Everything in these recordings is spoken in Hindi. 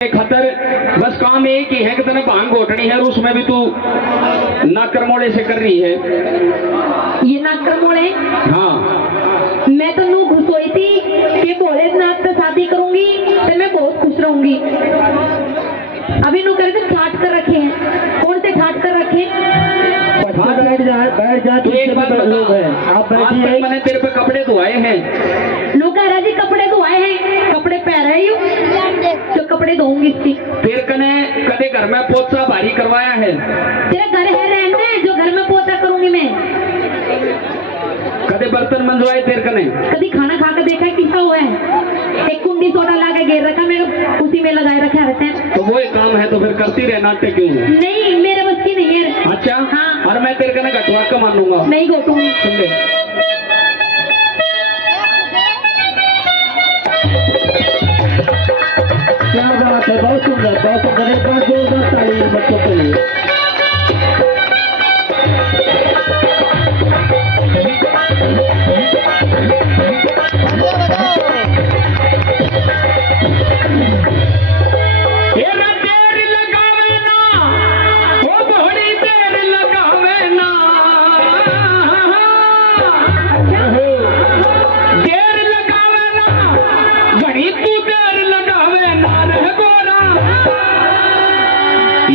खतर बस काम एक ही है कि तने भांग घोटनी है और उसमें भी तू नाकरमोड़े से कर रही है। ये नाकरमोड़े? हाँ, मैं तो नू खुश हुई थी कि भोलेनाथ से शादी करूंगी तो मैं बहुत खुश रहूंगी। अभी नू करे तो ठाट कर रखे हैं। कौन से ठाट कर रखे? बैठ जा। तू एक बात बता, आप आज तक मैंने तेरे पे कपड़े धोए हैं। नू कह रहा जी कपड़े धोए हैं, कपड़े पहन रही हूँ तो कपड़े धोऊंगी इसकी। फिर कने कदे घर में पोछा भारी करवाया है? तेरा घर है रहने जो घर में पोछा करूंगी मैं। कदे बर्तन मंजवाए तेरे कने? कभी खाना खा कर देखा है किसा हुआ है? एक कुंडी सोडा ला के घेर रखा, मेरे उसी में लगाए रखा रहते हैं। तो वो एक काम है तो फिर करती रहे, नाटक क्यों? नहीं मेरे बस की नहीं है। अच्छा हाँ। और मैं तेरे कने घटवा के मानूंगा? नहीं घोटूंगी। सुन ले, क्या बात है, बहुत सुंदर, बहुत सुंदर। एक बार जोरदार ताली बच्चों के लिए।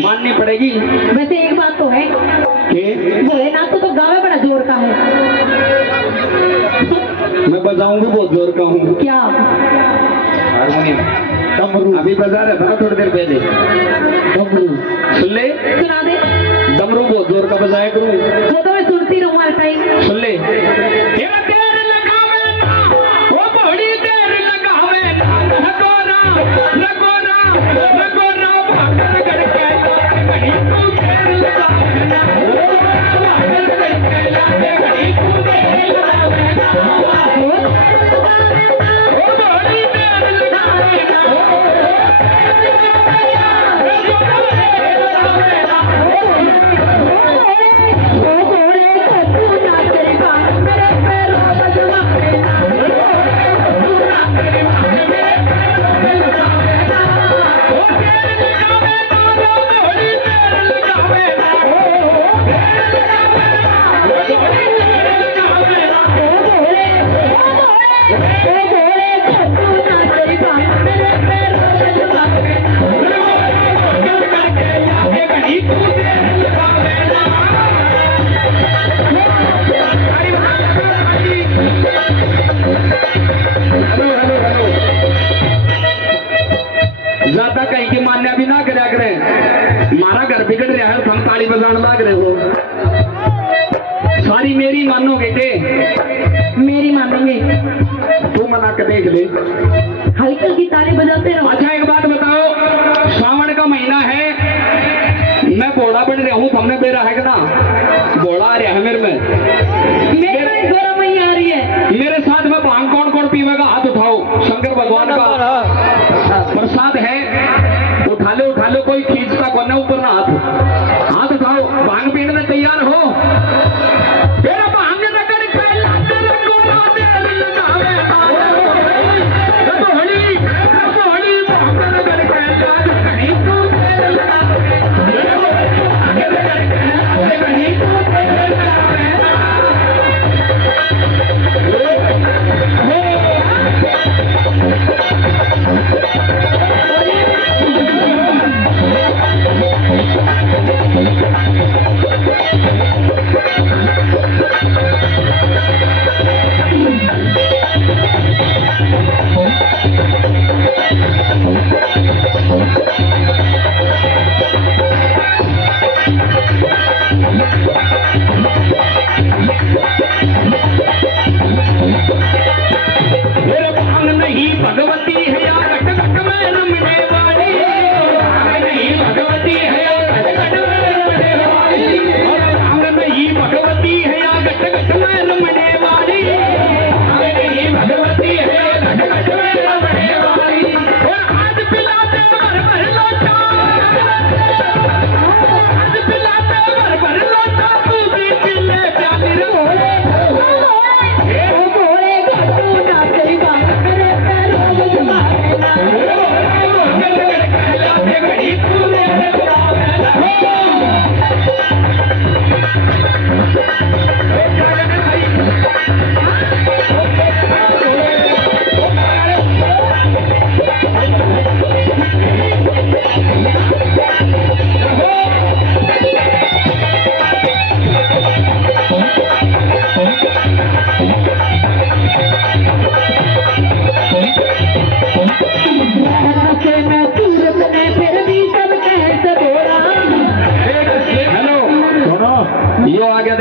माननी पड़ेगी। वैसे एक बात तो है कि भोलेनाथ तो गावे बड़ा जोर का है। मैं बजाऊंगी बहुत जोर का हूँ। क्या? हारमोनियम डमरू अभी बजा रहा था ना थोड़ी देर पहले। डमरू सुन ले, सुना दे। डमरू बहुत जोर का बजाया करूँ। वो तो मैं सुनती रहूँ हर टाइम। सुन ले, तेरा देर लगावे ना, वो बड़ी देर लगावे ना, रगोरा रगोरा रगोरा भागर करके कहीं तू देर लगावे ना, भागर करके लागे कहीं तू देर लगावे ना, वो बड़ी देर लगावे ना, ज्यादा कहीं की मान्या भी ना करया करें। हमारा घर बिगड़ रहा है, हम ताली बजाने लग रहे हो। सारी मेरी मानोगे के? मेरी मानेंगे। तू मना के देख ले। हल्की हल्की ताली बजाते रहो। अच्छा एक बात बताओ, श्रावण का महीना है, मैं घोड़ा बन रहा हूँ, हमने बेरा है कि ना? घोड़ा आ रहा है मेरे में, मेरे गोरा मैया आ रही है। मेरे साथ में भांग कौन कौन पीवेगा? हाथ उठाओ। शंकर भगवान का प्रसाद है, उठा लो कोई खींचता को ना ऊपर ना हाथ। हाथ उठाओ, भांग पीने में तैयार हो? मेरा भांग नगर पहला तेरे को ना देर लगावे ना, रघोड़ी भांग नगर पहला कहीं तू देर लगावे ना, कहीं तू देर लगावे ना।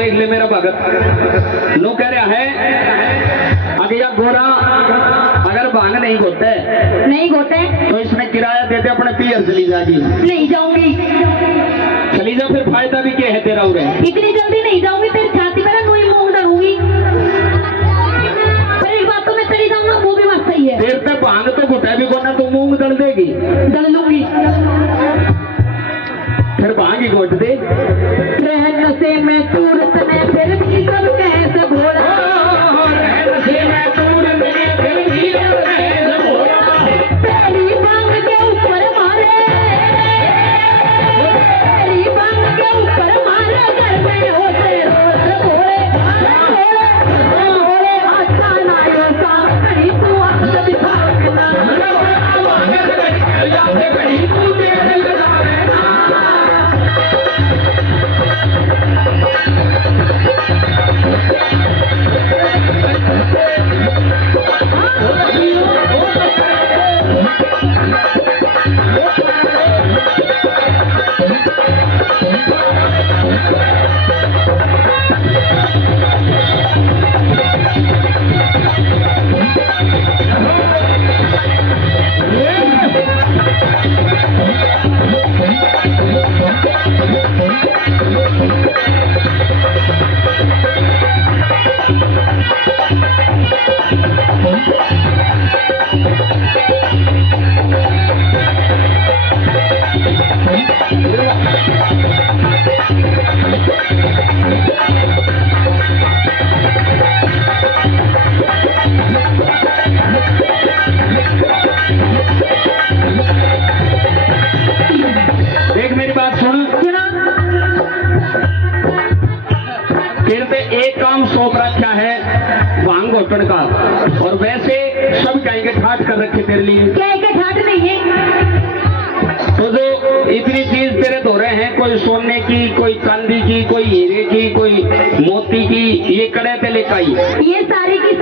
देख ले मेरा भगत नो कह रहा है अगर यह गोरा अगर भांग नहीं घोटे नहीं घोटे तो इसमें किराया देते अपने पियर चली जाएगी। नहीं जाऊंगी, चली जा फिर फायदा भी क्या है तेरा उरे। इतनी जल्दी नहीं जाऊंगी, तेरी छाती में ना नोई मूंग डरूंगी। पर एक बात तो मैं चली जाऊंगा, वो भी बात सही है। फिर पे भांग तो घुटा भी कोना तो मूंग दल देगी, दल लूंगी। फिर भांग ही घोट दे। रहन से मैं सूरत में फिर भी सब कैसे भोला, तेरी बांग के ऊपर मारे, तेरी बांग के ऊपर मारे, घर में होते रोज भोले, भोले अच्छा ना यो काम करी तू आंख दिखाना, देख मेरी बात सुन, सुना फिर पे एक काम सौंप रखा है भांग घोटन का, और वैसे सब कहेंगे ठाट कर रखे तेरे लिए। क्या के ठाट नहीं है, तो जो इतनी चीज तेरे धो रहे हैं, कोई सोने की, कोई चांदी की, कोई हीरे की, कोई मोती की, ये कड़े ते लेकर आई। ये सारी की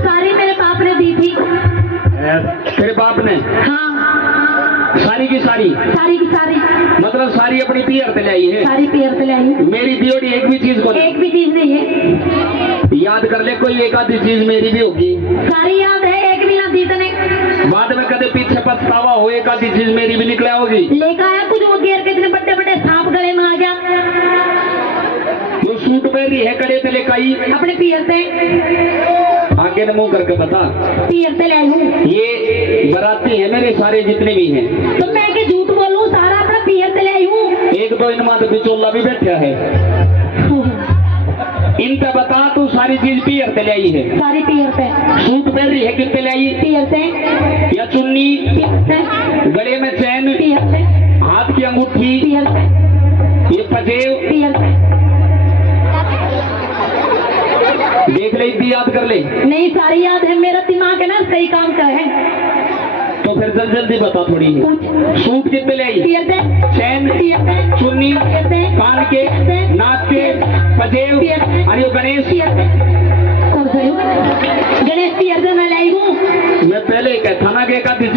सारी मेरे बाप ने दी थी। तेरे बाप ने? हाँ सारी की सारी? सारी की सारी, मतलब सारी अपनी पियर पे लाई है? सारी पियर से लाई। मेरी दियोड़ी एक भी चीज को एक भी चीज नहीं है, याद कर ले, कोई एक आधी चीज मेरी भी होगी। सारी याद है, एक भी ना दी तने। बाद में कदे पीछे पछतावा हो, एक आधी चीज मेरी भी निकला होगी। लेकर आया कुछ वो घेर के इतने बड़े बड़े सांप गले में आ गया। जो सूट पहनी है कड़े पे लेकर आई अपने पियर से, आगे न मुंह करके बता। पियर से लाई हूँ। ये बराती है मेरे सारे जितने भी हैं। तो मैं के झूठ बोलूं, सारा अपना पियर से लाई हूँ। एक दो इनमें तो बिचौला भी बैठा है, इनका बता तू सारी चीज पियर पे लाई है? सारी पियर से। सूट पहन रही है कितने लाई? पियर से। या चुन्नी? पियर से। गले में चैन? पियर से। हाथ की अंगूठी? पियर से। ये पजेब? पियर से। देख ले, इतनी याद कर ले। नहीं सारी याद है, मेरा दिमाग है ना सही काम का है। तो फिर जल्दी जल्दी बता थोड़ी। सूट कितने लाई? पियर से। चैन? पियर से। चुन्नी? पियर से। कान के? नाक के? पजेब? पियर से। अरे गणेश? पियर से। कौन सा है? गणेश पियर से मैं लाई हूँ। मैं पहले ही कहता ना कि एक आधी